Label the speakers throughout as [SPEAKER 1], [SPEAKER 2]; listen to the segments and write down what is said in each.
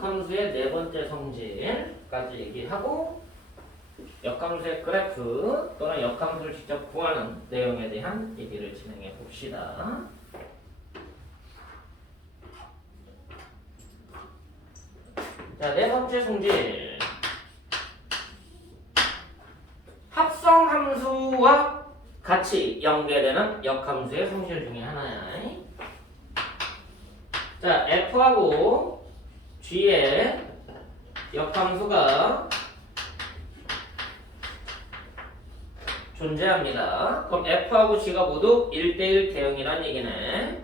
[SPEAKER 1] 역함수의 네 번째 성질까지 얘기하고 역함수의 그래프 또는 역함수를 직접 구하는 내용에 대한 얘기를 진행해 봅시다. 자, 네 번째 성질. 합성함수와 같이 연계되는 역함수의 성질 중에 하나야. 자, F하고 G의 역함수가 존재합니다. 그럼 F하고 G가 모두 1대1 대응이란 얘기네.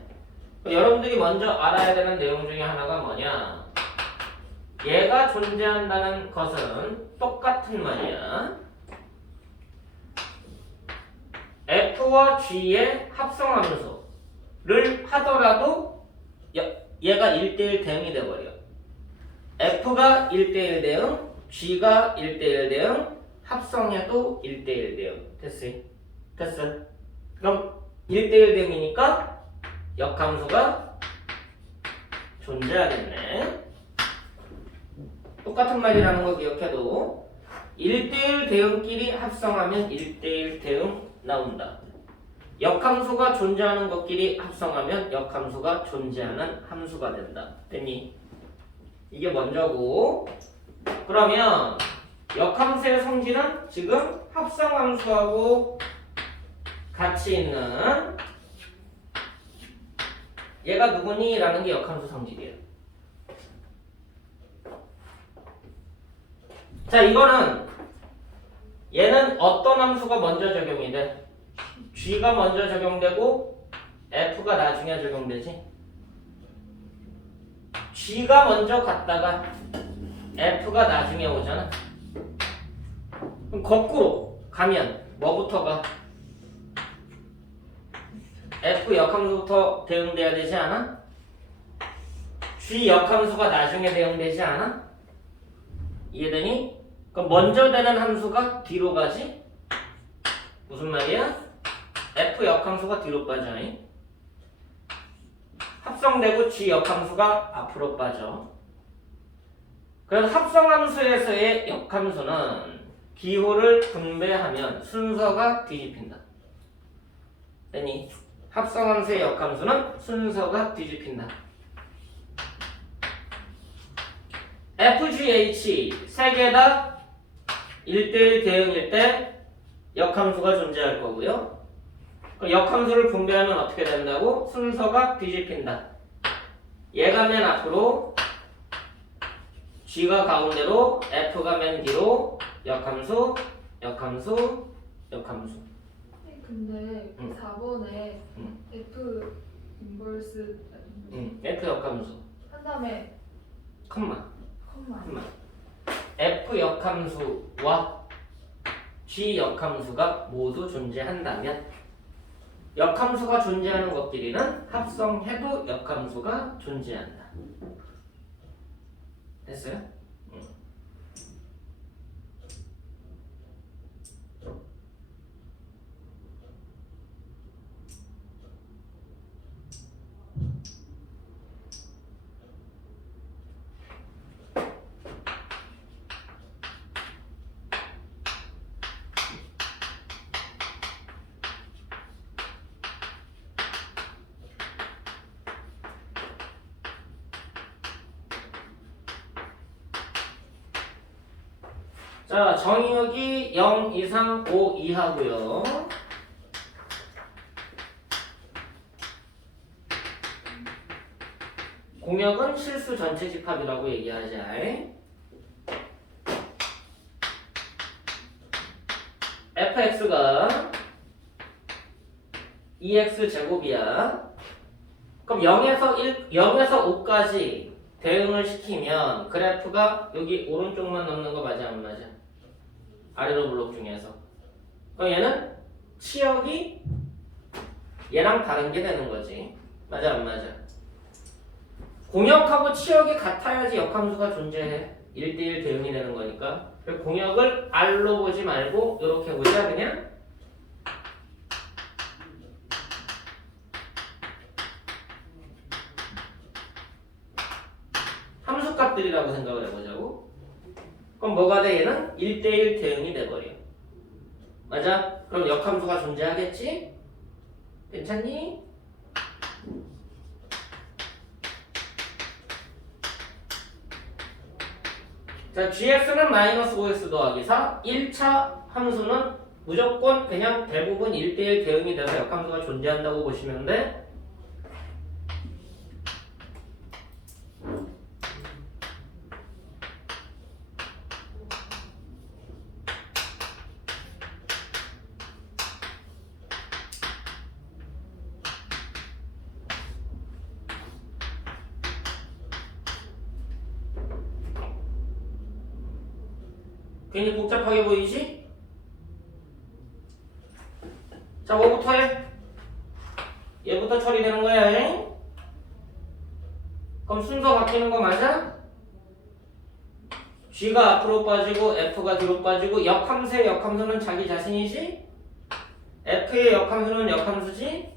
[SPEAKER 1] 여러분들이 먼저 알아야 되는 내용 중에 하나가 뭐냐? 얘가 존재한다는 것은 똑같은 말이야. F와 G의 합성함수를 하더라도 여- 얘가 1대1 대응이 돼버려. F가 1대1 대응, G가 1대1 대응, 합성해도 1대1 대응. 됐어? 됐어? 그럼 1대1 대응이니까 역함수가 존재하겠네. 똑같은 말이라는 거 기억해도 1대1 대응끼리 합성하면 1대1 대응 나온다. 역함수가 존재하는 것끼리 합성하면 역함수가 존재하는 함수가 된다. 됐니? 이게 먼저고 그러면 역함수의 성질은 지금 합성함수하고 같이 있는 얘가 누구니? 라는 게 역함수 성질이에요. 자 이거는 얘는 어떤 함수가 먼저 적용이 돼? G가 먼저 적용되고 F가 나중에 적용되지. G가 먼저 갔다가 F가 나중에 오잖아. 그럼 거꾸로 가면 뭐부터 가? F 역함수부터 대응돼야 되지 않아? G 역함수가 나중에 대응되지 않아? 이해되니? 그럼 먼저 되는 함수가 뒤로 가지? 무슨 말이야? F 역함수가 뒤로 빠져. 합성되고 G 역함수가 앞으로 빠져. 그래서 합성함수에서의 역함수는 기호를 분배하면 순서가 뒤집힌다. 되니? 합성함수의 역함수는 순서가 뒤집힌다. FGH 세 개 다 1대1 대응일 때 역함수가 존재할 거고요. 그 역함수를 분배하면 어떻게 된다고? 순서가 뒤집힌다. 얘가 맨 앞으로 G가 가운데로 F가 맨 뒤로 역함수, 역함수, 역함수.
[SPEAKER 2] 네, 근데 그
[SPEAKER 1] 응.
[SPEAKER 2] 4번에
[SPEAKER 1] 응.
[SPEAKER 2] F 인버스
[SPEAKER 1] 응, F 역함수.
[SPEAKER 2] 한 다음에
[SPEAKER 1] 컴마,
[SPEAKER 2] 컴마
[SPEAKER 1] 컴마. F 역함수와 G 역함수가 모두 존재한다면 역함수가 존재하는 것끼리는 합성해도 역함수가 존재한다. 됐어요? 응. 자, 정의역이 0 이상 5 이하고요. 공역은 실수 전체 집합이라고 얘기하자. fx가 2x 제곱이야. 그럼 0에서 1, 0에서 5까지 대응을 시키면 그래프가 여기 오른쪽만 넘는 거 맞아 안 맞아? 아래로 블록 중에서. 그럼 얘는 치역이 얘랑 다른 게 되는 거지. 맞아 안 맞아? 공역하고 치역이 같아야지 역함수가 존재해. 1대1 대응이 되는 거니까. 공역을 R로 보지 말고 이렇게 보자 그냥. 함수 함수값들이라고 생각을 해보자고. 그럼 뭐가 돼? 얘는 1대1 대응이 돼버려. 맞아? 그럼 역함수가 존재하겠지? 괜찮니? 자, gx는 마이너스 5x 더하기 4. 1차 함수는 무조건 그냥 대부분 1대1 대응이 돼서 역함수가 존재한다고 보시면 돼. 괜히 복잡하게 보이지? 자, 뭐부터 해? 얘부터 처리되는 거야, 잉? 그럼 순서 바뀌는 거 맞아? G가 앞으로 빠지고 F가 뒤로 빠지고 역함수의 역함수는 자기 자신이지? F의 역함수는 역함수지?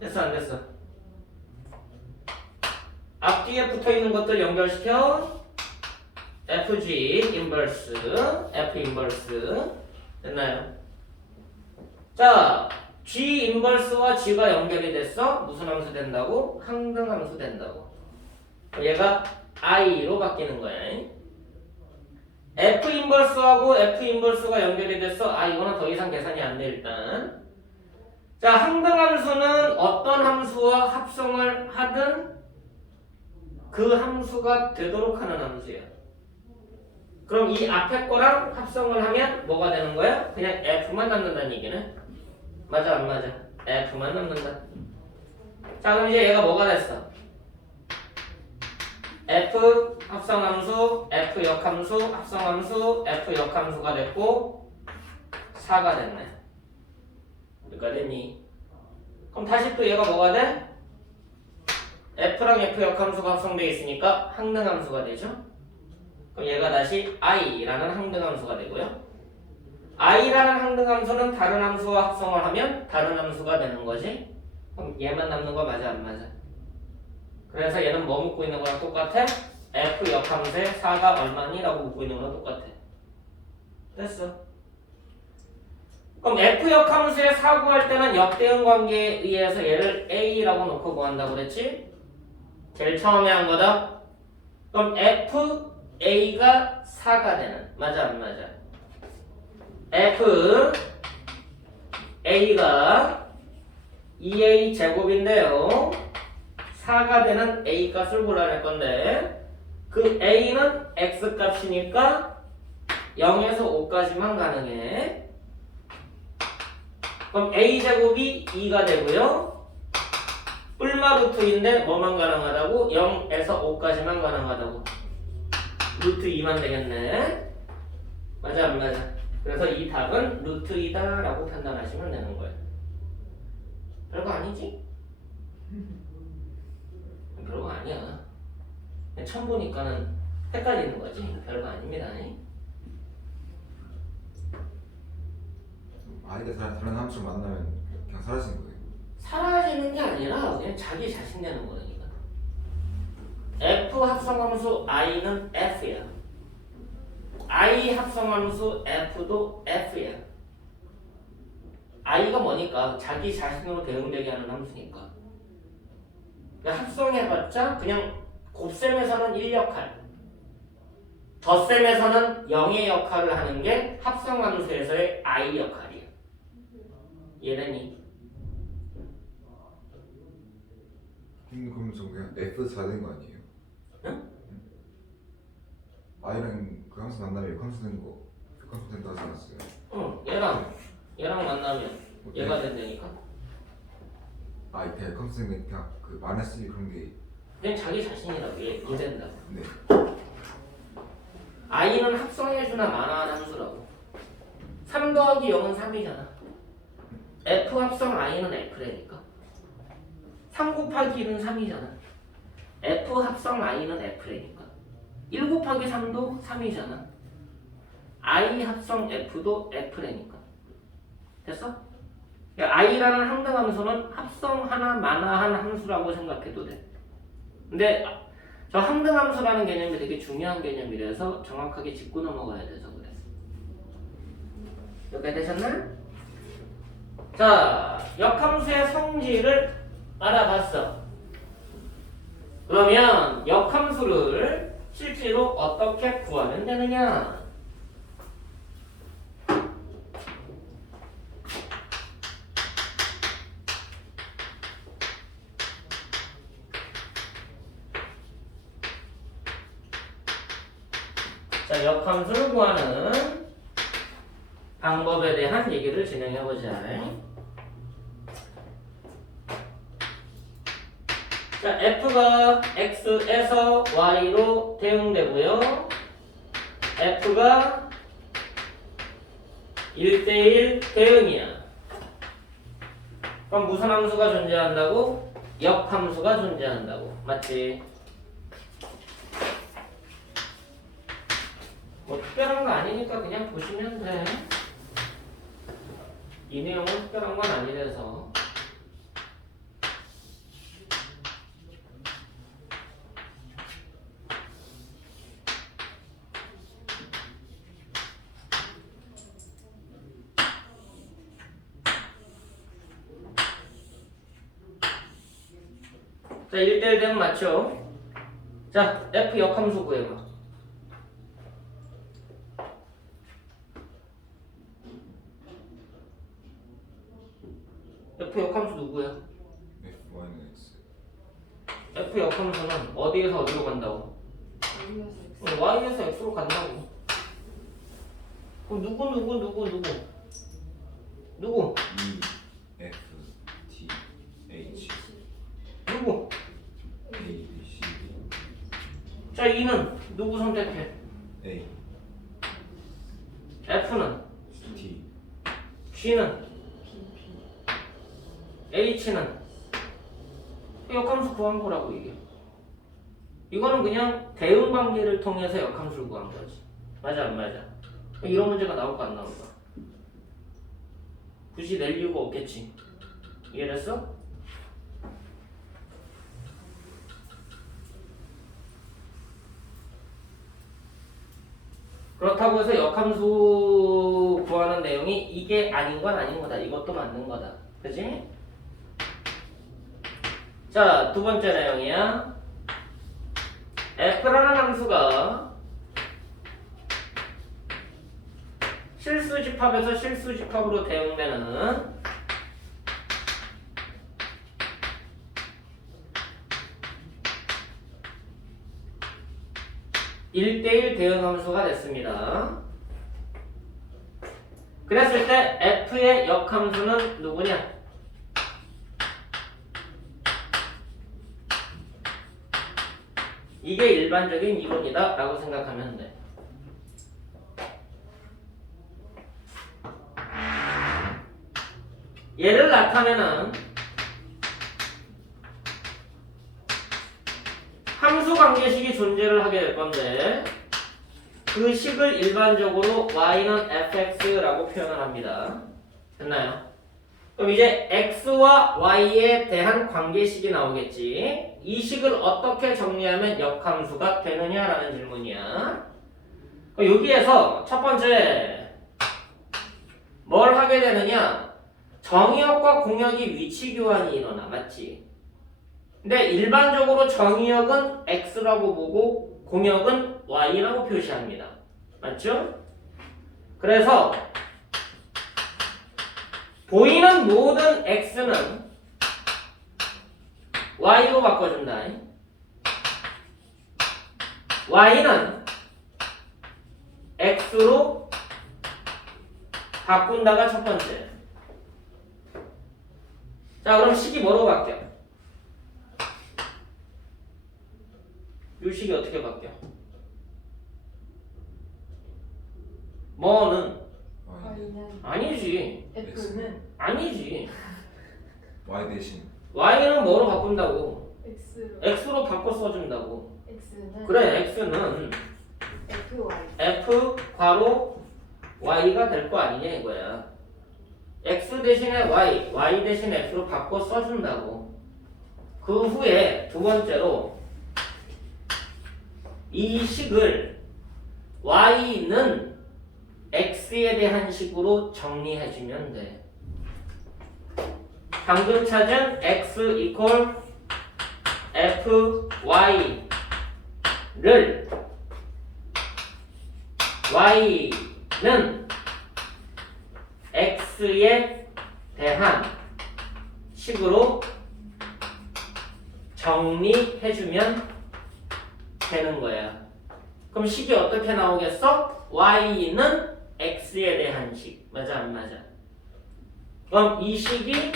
[SPEAKER 1] 됐어, 안 됐어? 앞뒤에 붙어 있는 것들 연결시켜. FG 인버스, F 인버스 됐나요? 자, G 인버스와 G가 연결이 됐어. 무슨 함수 된다고? 항등 함수 된다고. 얘가 I로 바뀌는 거야. F 인버스하고 F 인버스가 연결이 됐어. 아, 이거는 더 이상 계산이 안 돼, 일단. 자, 항등 함수는 어떤 함수와 합성을 하든 그 함수가 되도록 하는 함수야. 그럼 이 앞에 거랑 합성을 하면 뭐가 되는 거야? 그냥 F만 남는다는 얘기네. 맞아 안 맞아? F만 남는다. 자 그럼 이제 얘가 뭐가 됐어? F 합성함수, F 역함수, 합성함수, F 역함수가 됐고 4가 됐네. 그러니까 됐니? 그럼 다시 또 얘가 뭐가 돼? F랑 F 역함수가 합성되어 있으니까 항등함수가 되죠? 그럼 얘가 다시 i라는 항등함수가 되고요. I라는 항등함수는 다른 함수와 합성을 하면 다른 함수가 되는 거지. 그럼 얘만 남는 거 맞아 안 맞아? 그래서 얘는 뭐 묻고 있는 거랑 똑같아? f 역함수의 4가 얼마니? 라고 묻고 있는 거랑 똑같아. 됐어. 그럼 f 역함수의 4 구할 때는 역대응 관계에 의해서 얘를 a라고 놓고 구한다고 그랬지? 제일 처음에 한 거다. 그럼 f A가 4가 되는 맞아 안 맞아? F A가 2A 제곱인데요 4가 되는 A 값을 골라낼 건데 그 A는 X 값이니까 0에서 5까지만 가능해 그럼 A 제곱이 2가 되고요 뿔마 루트인데 뭐만 가능하다고? 0에서 5까지만 가능하다고 루트 2만 되겠네. 맞아 안 맞아? 그래서 이 답은 루트 2다 라고 판단하시면 되는 거예요. 별거 아니지? 별거 아니야. 처음 보니까는 헷갈리는 거지. 별거 아닙니다.
[SPEAKER 3] 아이가 다른, 다른 함수 만나면 그냥 사라지는 거예요.
[SPEAKER 1] 사라지는 게 아니라 그냥 자기 자신 되는 거니까. F 합성함수 i는 F야. I 합성함수 F도 F야. i가 뭐니까 자기 자신으로 대응되게 하는 함수니까. 그러니까 합성해봤자 그냥 곱셈에서는 1 역할, 덧셈에서는 0의 역할을 하는 게 합성함수에서의 i 역할이야. 이해되니?
[SPEAKER 3] 그럼 저 그냥 F 4 된거 아니에요?
[SPEAKER 1] 응?
[SPEAKER 3] 아이랑 그 함수 만나면 역함수 된 거, 역함수 된다 하지 않았어요?
[SPEAKER 1] 응, 얘랑 얘랑 만나면
[SPEAKER 3] 어,
[SPEAKER 1] 얘가
[SPEAKER 3] 네.
[SPEAKER 1] 된다니까.
[SPEAKER 3] 아, 이때 역함수 된게 그냥 그 마이너스 1 그런 게
[SPEAKER 1] 그냥 자기 자신이라고 얘, 얘 된다.
[SPEAKER 3] 네.
[SPEAKER 1] i는 합성해주나 마나한 함수라고. 3 더하기 0은 3이잖아. f 합성 i는 f라니까. 3 곱하기 1은 3이잖아. f 합성 i는 f라니까. 1 곱하기 3도 3이잖아. i 합성 f도 f라니까. 됐어? 그러니까 i라는 항등함수는 합성 하나 마나한 함수라고 생각해도 돼. 근데 저저 항등함수라는 개념이 되게 중요한 개념이라서 정확하게 짚고 넘어가야 돼서 그래. 여기까지 되셨나? 자, 역함수의 성질을 알아봤어. 그러면 역함수를 실제로 어떻게 구하면 되느냐? 자, 역함수를 구하는 방법에 대한 얘기를 진행해 보자. 자, f가 x에서 y로 대응되고요. f가 1대1 대응이야. 그럼 무슨 함수가 존재한다고? 역함수가 존재한다고. 맞지? 뭐 특별한 거 아니니까 그냥 보시면 돼. 이 내용은 특별한 건 아니라서. 자, 1대1 되면 맞죠? 자, F 역함수 구해봐. F 역함수 누구야?
[SPEAKER 3] F Y는 X
[SPEAKER 1] F 역함수는 어디에서 어디로 간다고? 어, Y에서 X로 간다고. 그럼 누구 누구 누구 누구? 누구?
[SPEAKER 3] E F T H
[SPEAKER 1] 누구?
[SPEAKER 3] A B C D
[SPEAKER 1] 자, E는 누구 선택해?
[SPEAKER 3] A
[SPEAKER 1] F는
[SPEAKER 3] T
[SPEAKER 1] G는. H는 역함수 구한 거라고 이게. 이거는 그냥 대응 관계를 통해서 역함수를 구한 거지. 맞아 안 맞아? 이런 문제가 나올까 안 나올까? 굳이 낼 이유가 없겠지. 이해됐어? 그렇다고 해서 역함수 구하는 내용이 이게 아닌 건 아닌 거다. 이것도 맞는 거다. 그지? 자, 두 번째 내용이야. f라는 함수가 실수 집합에서 실수 집합으로 대응되는 일대일 대응 함수가 됐습니다. 그랬을 때 f의 역함수는 누구냐? 이게 일반적인 이론이다 라고 생각하면 돼. 얘를 나타내는 함수 관계식이 존재를 하게 될 건데 그 식을 일반적으로 y는 fx라고 표현을 합니다. 됐나요? 그럼 이제 x와 y에 대한 관계식이 나오겠지. 이 식을 어떻게 정리하면 역함수가 되느냐라는 질문이야. 여기에서 첫 번째 뭘 하게 되느냐? 정의역과 공역이 위치 교환이 일어나 맞지? 근데 일반적으로 정의역은 x라고 보고 공역은 y라고 표시합니다. 맞죠? 그래서 보이는 모든 x는 y로 바꿔준다. y는 x로 바꾼다가 첫 번째. 자, 그럼 식이 뭐로 바뀌어? 이 식이 어떻게 바뀌어? 뭐는
[SPEAKER 3] Y
[SPEAKER 1] 아니지.
[SPEAKER 2] F는
[SPEAKER 1] 아니지.
[SPEAKER 3] Y 대신
[SPEAKER 1] y는 뭐로 바꾼다고?
[SPEAKER 2] X로.
[SPEAKER 1] x로 바꿔 써준다고.
[SPEAKER 2] X는
[SPEAKER 1] 그래, x는
[SPEAKER 2] FY.
[SPEAKER 1] f 괄호 y가 될 거 아니냐 이거야. x 대신에 y, y 대신 x로 바꿔 써준다고. 그 후에 두 번째로 이 식을 y는 x에 대한 식으로 정리해주면 돼. 방금 찾은 x 이퀄 fy를 y는 x에 대한 식으로 정리해주면 되는 거야. 그럼 식이 어떻게 나오겠어? y는 x에 대한 식. 맞아, 안 맞아? 그럼 이 식이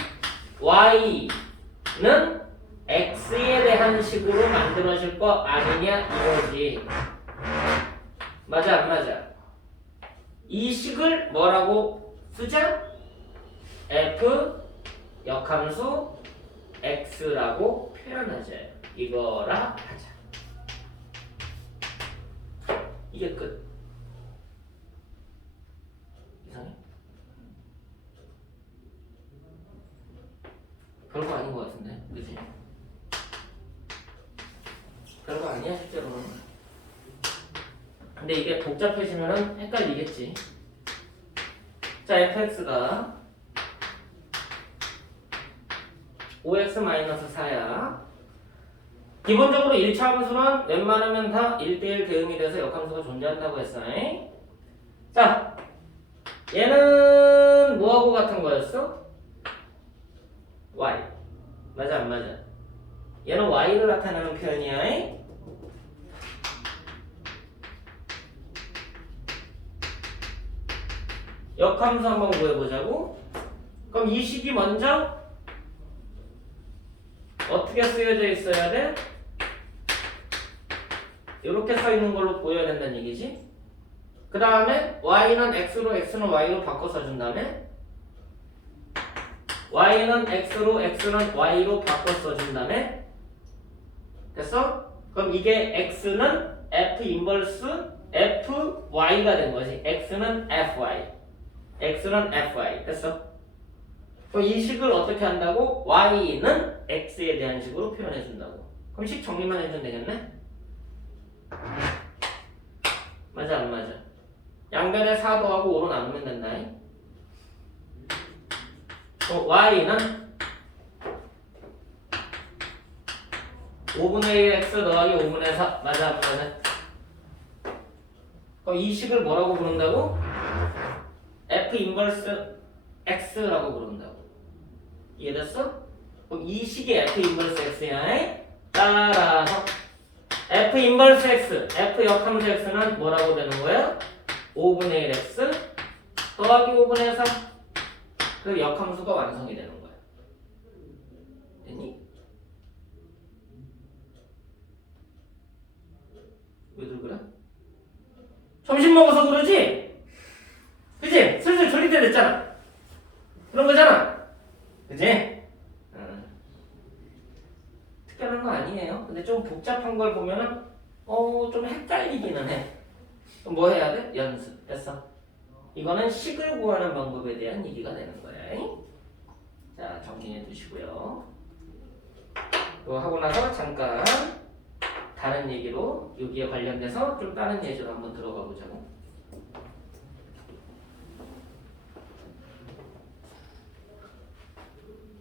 [SPEAKER 1] y는 x에 대한 식으로 만들어질 거 아니냐 이거지. 맞아, 안 맞아? 이 식을 뭐라고 쓰자? f 역함수 x라고 표현하자. 이거라 하자. 이게 끝. 이상해? 별거 아닌 것 같은데, 그지? 별거 아니야 실제로는. 근데 이게 복잡해지면은 헷갈리겠지. 자, fx가 5x-4야. 기본적으로 1차 함수는 웬만하면 다 1대1 대응이 돼서 역함수가 존재한다고 했어. 잉? 자, 얘는 뭐하고 같은 거였어? y. 맞아, 안 맞아? 얘는 y를 나타내는 표현이야. 잉? 역함수 한번 구해보자고. 그럼 이 식이 먼저 어떻게 쓰여져 있어야 돼? 이렇게 써 있는 걸로 보여야 된다는 얘기지. 그 다음에 y는 x로 x는 y로 바꿔 써준 다음에 y는 x로 x는 y로 바꿔 써준 다음에 됐어? 그럼 이게 x는 f 인버스 fy가 된 거지. x는 fy, x는 fy 됐어? 그럼 이 식을 어떻게 한다고? y는 x에 대한 식으로 표현해 준다고. 그럼 식 정리만 해주면 되겠네? 맞아 안 맞아? 양변에 4 더하고 5로 나누면 된다. 그럼 y는 5분의 1 x 더하기 5분의 4 맞아 안 맞아? 그럼 이 식을 뭐라고 부른다고? f 인버스 x라고 부른다고. 이해됐어? 그럼 이 식이 f 인버스 x야. 따라서 f 인버스 x, f 역함수 x는 뭐라고 되는 거예요? 5분의 1 x 더하기 5분의 4. 그 역함수가 완성이 되는 거야. 됐니? 왜들 그래? 점심 먹어서 그러지? 그치? 슬슬 졸릴 때 됐잖아. 그런 거잖아. 그지? 응. 특별한 거 아니에요. 근데 좀 복잡한 걸 보면은 어 좀 헷갈리기는 해. 그럼 뭐 해야 돼? 연습. 됐어. 이거는 식을 구하는 방법에 대한 얘기가 되는 거야. 자 정리해 두시고요. 그거 하고 나서 잠깐 다른 얘기로 여기에 관련돼서 좀 다른 예제로 한번 들어가 보자고.